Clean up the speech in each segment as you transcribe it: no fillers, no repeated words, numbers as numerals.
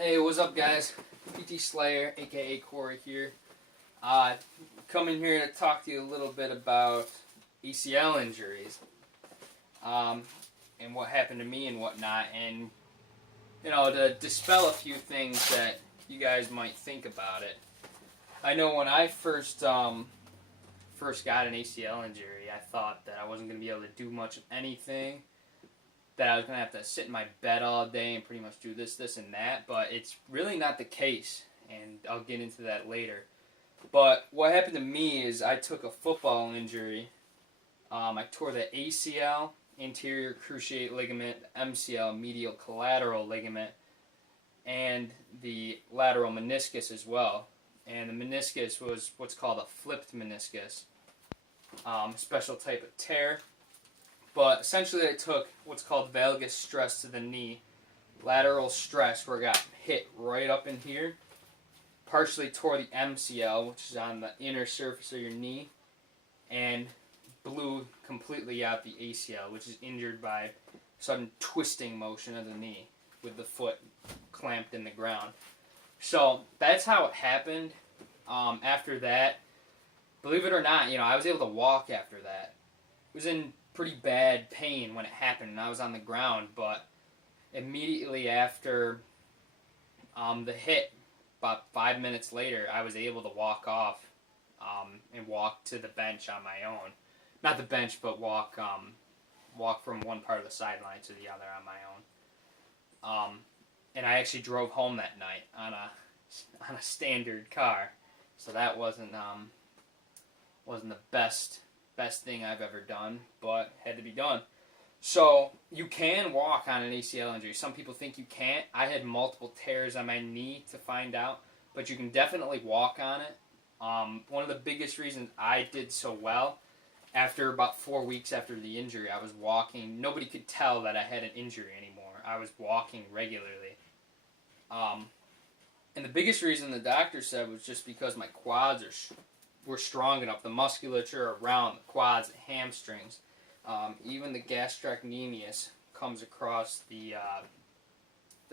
Hey, what's up, guys? PT Slayer, aka Corey here. Coming here to talk to you a little bit about ACL injuries, and what happened to me and whatnot, and to dispel a few things that you guys might think about it. I know when I first got an ACL injury, I thought that I wasn't going to be able to do much of anything, that I was going to have to sit in my bed all day and pretty much do this, and that, but it's really not the case, and I'll get into that later. But what happened to me is I took a football injury. I tore the ACL, anterior cruciate ligament, the MCL, medial collateral ligament, and the lateral meniscus as well. And the meniscus was what's called a flipped meniscus, special type of tear. But essentially I took what's called valgus stress to the knee, lateral stress where it got hit right up in here, partially tore the MCL, which is on the inner surface of your knee, and blew completely out the ACL, which is injured by sudden twisting motion of the knee with the foot clamped in the ground. So that's how it happened. After that, believe it or not, I was able to walk after that. It was in pretty bad pain when it happened, and I was on the ground, but immediately after the hit, about 5 minutes later, I was able to walk off and walk to the bench on my own. Not the bench, but walk from one part of the sideline to the other on my own. And I actually drove home that night on a standard car, so that wasn't the best thing I've ever done, but had to be done. So you can walk on an ACL injury. Some people think you can't. I had multiple tears on my knee to find out, but you can definitely walk on it. One of the biggest reasons I did so well, after about 4 weeks after the injury, I was walking. Nobody could tell that I had an injury anymore. I was walking regularly. And the biggest reason the doctor said was just because my quads were strong enough. The musculature around the quads, the hamstrings, even the gastrocnemius comes across the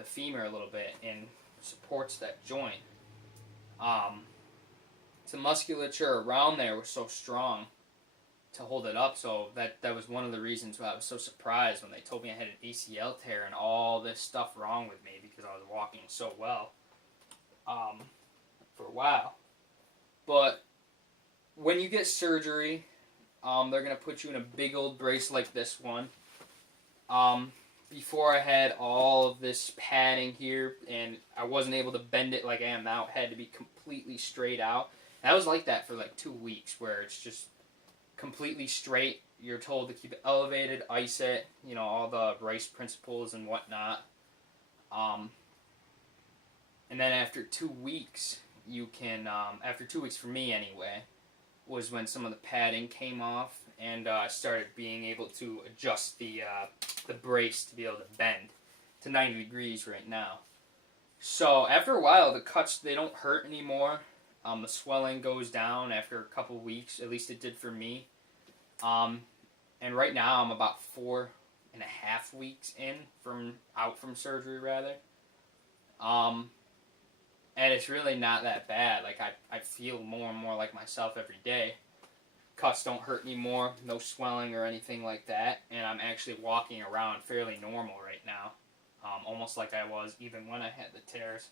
femur a little bit and supports that joint. The musculature around there was so strong to hold it up, so that was one of the reasons why I was so surprised when they told me I had an ACL tear and all this stuff wrong with me, because I was walking so well for a while. But when you get surgery, they're going to put you in a big old brace like this one. Before I had all of this padding here, and I wasn't able to bend it like I am now. It had to be completely straight out. And I was like that for like 2 weeks, where it's just completely straight. You're told to keep it elevated, ice it, all the Rice principles and whatnot. And then after 2 weeks, you can, after 2 weeks for me anyway, was when some of the padding came off, and I started being able to adjust the brace to be able to bend to 90 degrees right now. So after a while, the cuts, they don't hurt anymore. The swelling goes down after a couple weeks, at least it did for me. And right now I'm about 4.5 weeks out from surgery rather. And it's really not that bad. Like, I feel more and more like myself every day. Cuts don't hurt anymore, no swelling or anything like that, and I'm actually walking around fairly normal right now. Almost like I was even when I had the tears.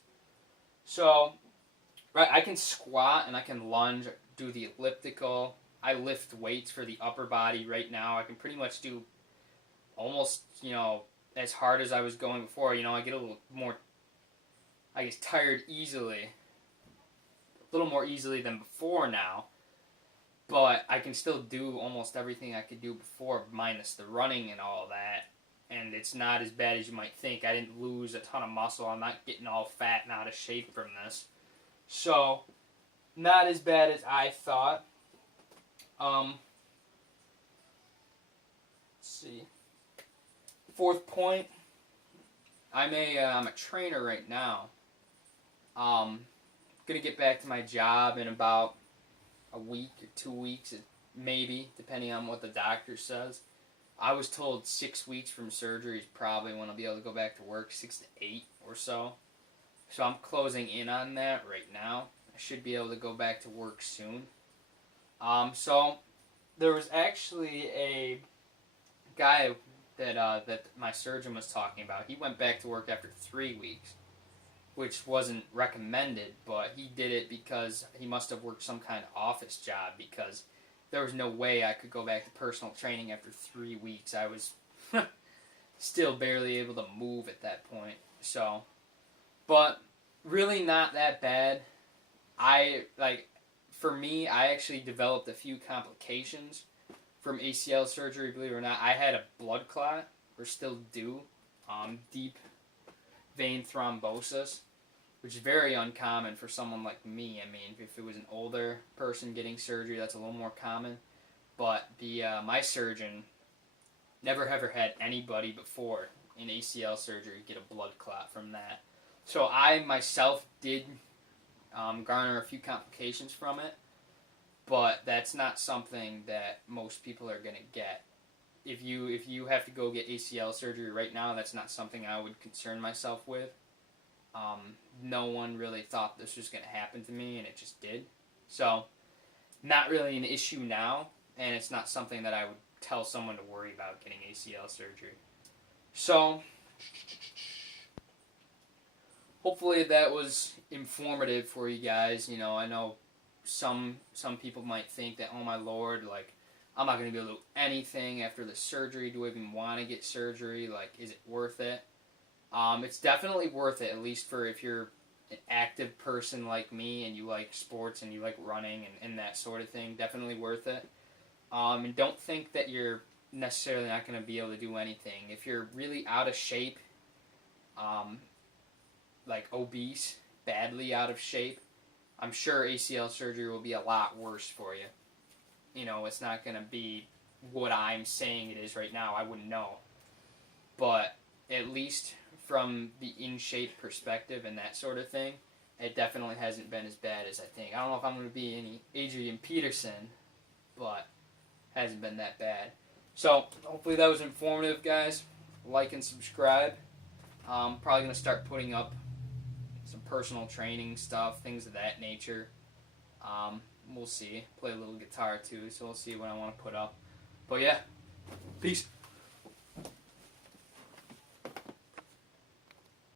So, right, I can squat and I can lunge, do the elliptical. I lift weights for the upper body right now. I can pretty much do almost, as hard as I was going before. I get a little more, I get tired easily, a little more easily than before now, but I can still do almost everything I could do before, minus the running and all that, and it's not as bad as you might think. I didn't lose a ton of muscle. I'm not getting all fat and out of shape from this, so not as bad as I thought. Let's see. Fourth point, I'm a trainer right now. Gonna get back to my job in about a week or 2 weeks, maybe, depending on what the doctor says. I was told 6 weeks from surgery is probably when I'll be able to go back to work, 6 to 8 or so. So I'm closing in on that right now. I should be able to go back to work soon. So there was actually a guy that my surgeon was talking about. He went back to work after 3 weeks, which wasn't recommended, but he did it because he must have worked some kind of office job, because there was no way I could go back to personal training after 3 weeks. I was still barely able to move at that point. So, but really not that bad. For me, I actually developed a few complications from ACL surgery, believe it or not. I had a blood clot, or still do, deep vein thrombosis, which is very uncommon for someone like me. I mean, if it was an older person getting surgery, that's a little more common. But my surgeon never ever had anybody before in ACL surgery get a blood clot from that. So I myself did garner a few complications from it, but that's not something that most people are going to get. If you have to go get ACL surgery right now, that's not something I would concern myself with. No one really thought this was going to happen to me, and it just did. So, not really an issue now, and it's not something that I would tell someone to worry about getting ACL surgery. So, hopefully that was informative for you guys. You know, I know some people might think that, oh my lord, like, I'm not going to be able to do anything after the surgery. Do I even want to get surgery? Like, is it worth it? It's definitely worth it, at least for if you're an active person like me and you like sports and you like running and that sort of thing. Definitely worth it. And don't think that you're necessarily not going to be able to do anything. If you're really out of shape, like obese, badly out of shape, I'm sure ACL surgery will be a lot worse for you. You know, it's not going to be what I'm saying it is right now. I wouldn't know. But at least from the in-shape perspective and that sort of thing, it definitely hasn't been as bad as I think. I don't know if I'm going to be any Adrian Peterson, but hasn't been that bad. So, hopefully that was informative, guys. Like and subscribe. Probably going to start putting up some personal training stuff, things of that nature. We'll see. Play a little guitar too, so we'll see what I want to put up. But yeah, peace.